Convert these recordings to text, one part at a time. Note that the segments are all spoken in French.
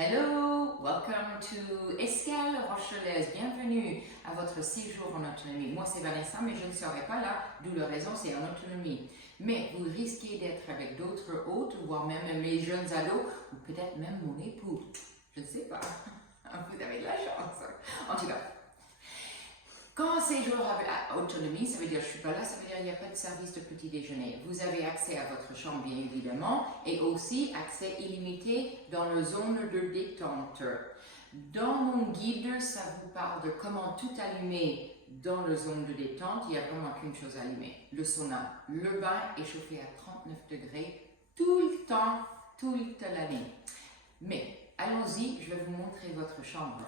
Hello, welcome to Escale Rochelaise. Bienvenue à votre séjour en autonomie. Moi, c'est Vanessa, mais je ne serai pas là, d'où la raison, c'est en autonomie. Mais vous risquez d'être avec d'autres hôtes, voire même mes jeunes ados, ou peut-être même mon époux. Je ne sais pas. Vous avez de la chance. En tout cas, quand séjour à autonomie, ça veut dire je ne suis pas là, ça veut dire qu'il n'y a pas de service de petit déjeuner. Vous avez accès à votre chambre, bien évidemment, et aussi accès illimité dans la zone de détente. Dans mon guide, ça vous parle de comment tout allumer dans la zone de détente. Il n'y a vraiment qu'une chose à allumer, le sauna. Le bain est chauffé à 39 degrés tout le temps, toute l'année. Mais allons-y, je vais vous montrer votre chambre.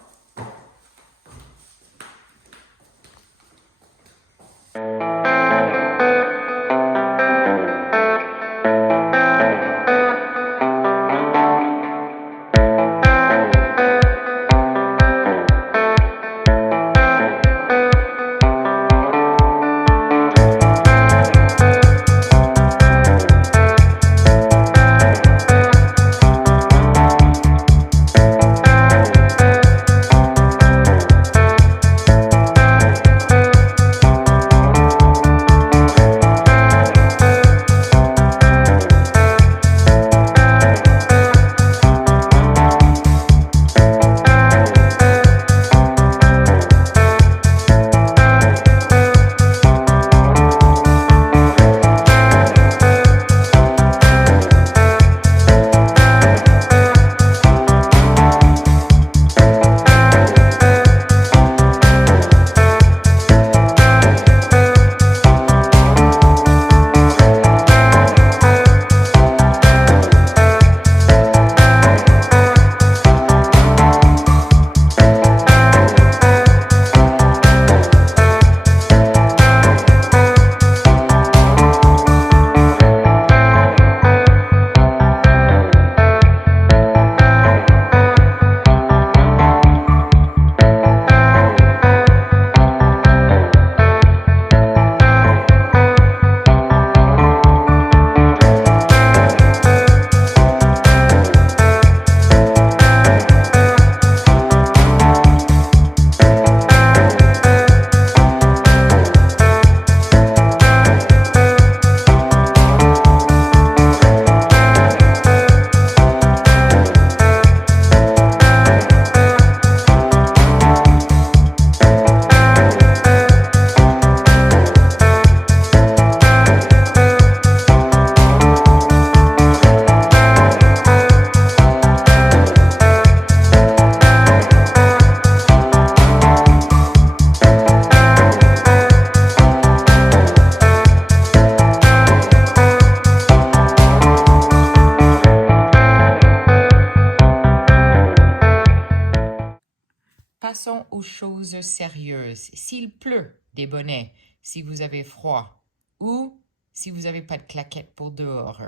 Passons aux choses sérieuses. S'il pleut, des bonnets. Si vous avez froid ou si vous n'avez pas de claquettes pour dehors.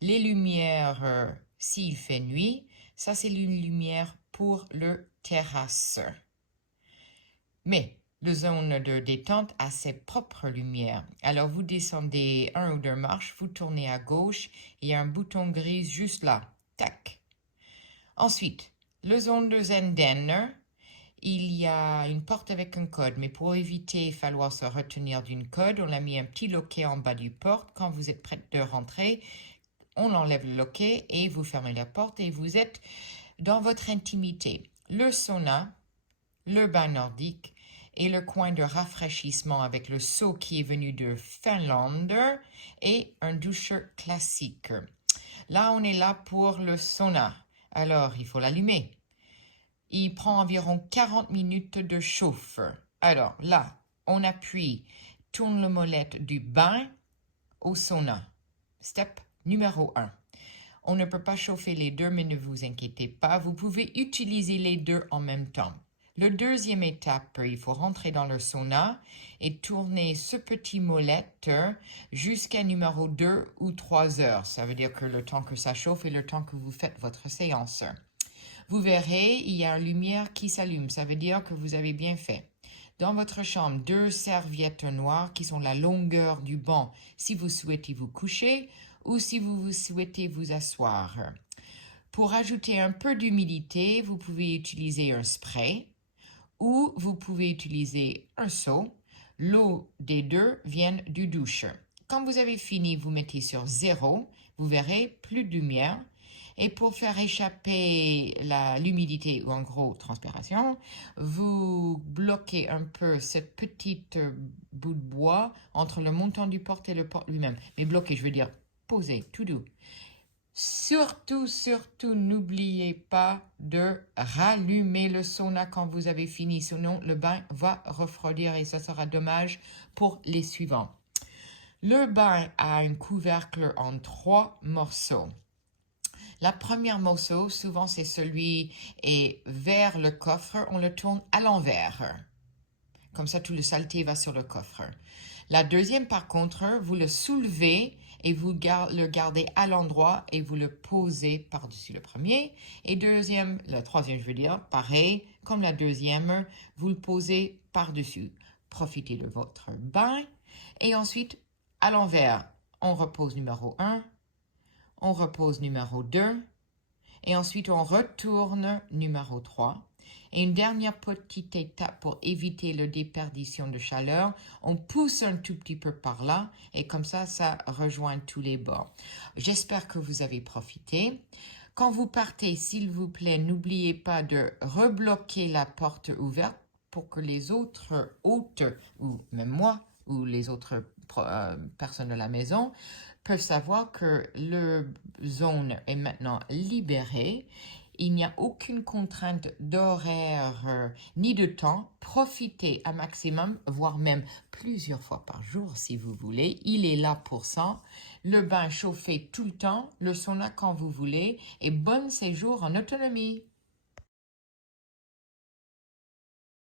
Les lumières, s'il fait nuit, ça c'est une lumière pour le terrasse. Mais la zone de détente a ses propres lumières. Alors vous descendez 1 ou 2 marches, vous tournez à gauche, il y a un bouton gris juste là. Tac. Ensuite, la zone de Zenden, il y a une porte avec un code, mais pour éviter, il va falloir se retenir d'une code. On a mis un petit loquet en bas du porte. Quand vous êtes prête de rentrer, on enlève le loquet et vous fermez la porte et vous êtes dans votre intimité. Le sauna, le bain nordique et le coin de rafraîchissement avec le seau qui est venu de Finlande et un douche classique. Là, on est là pour le sauna. Alors, il faut l'allumer. Il prend environ 40 minutes de chauffe. Alors là, on appuie, tourne la molette du bain au sauna. Step numéro 1. On ne peut pas chauffer les deux, mais ne vous inquiétez pas, vous pouvez utiliser les deux en même temps. La deuxième étape, il faut rentrer dans le sauna et tourner ce petit molette jusqu'à numéro 2 ou 3 heures. Ça veut dire que le temps que ça chauffe et le temps que vous faites votre séance. Vous verrez, il y a une lumière qui s'allume. Ça veut dire que vous avez bien fait. Dans votre chambre, 2 serviettes noires qui sont la longueur du banc si vous souhaitez vous coucher ou si vous souhaitez vous asseoir. Pour ajouter un peu d'humidité, vous pouvez utiliser un spray ou vous pouvez utiliser un seau. L'eau des deux vient du douche. Quand vous avez fini, vous mettez sur 0. Vous verrez plus de lumière. Et pour faire échapper l'humidité ou en gros transpiration, vous bloquez un peu cette petite bout de bois entre le montant du porte et le porte lui-même. Mais bloqué, je veux dire posé, tout doux. Surtout, surtout, n'oubliez pas de rallumer le sauna quand vous avez fini, sinon le bain va refroidir et ça sera dommage pour les suivants. Le bain a un couvercle en 3 morceaux. La première morceau, souvent c'est celui et vers le coffre, on le tourne à l'envers. Comme ça, tout le saleté va sur le coffre. La deuxième, par contre, vous le soulevez et vous le gardez à l'endroit et vous le posez par-dessus le premier. Et le troisième, je veux dire, pareil, comme la deuxième, vous le posez par-dessus. Profitez de votre bain. Et ensuite, à l'envers, on repose numéro 1, on repose numéro 2, et ensuite on retourne numéro 3. Et une dernière petite étape pour éviter la déperdition de chaleur, on pousse un tout petit peu par là et comme ça rejoint tous les bords. J'espère que vous avez profité. Quand vous partez, s'il vous plaît, n'oubliez pas de rebloquer la porte ouverte pour que les autres hôtes, ou même moi, ou les autres personnes de la maison, peuvent savoir que la zone est maintenant libérée. Il n'y a aucune contrainte d'horaire ni de temps. Profitez un maximum, voire même plusieurs fois par jour si vous voulez. Il est là pour ça. Le bain chauffé tout le temps, le sauna quand vous voulez et bon séjour en autonomie.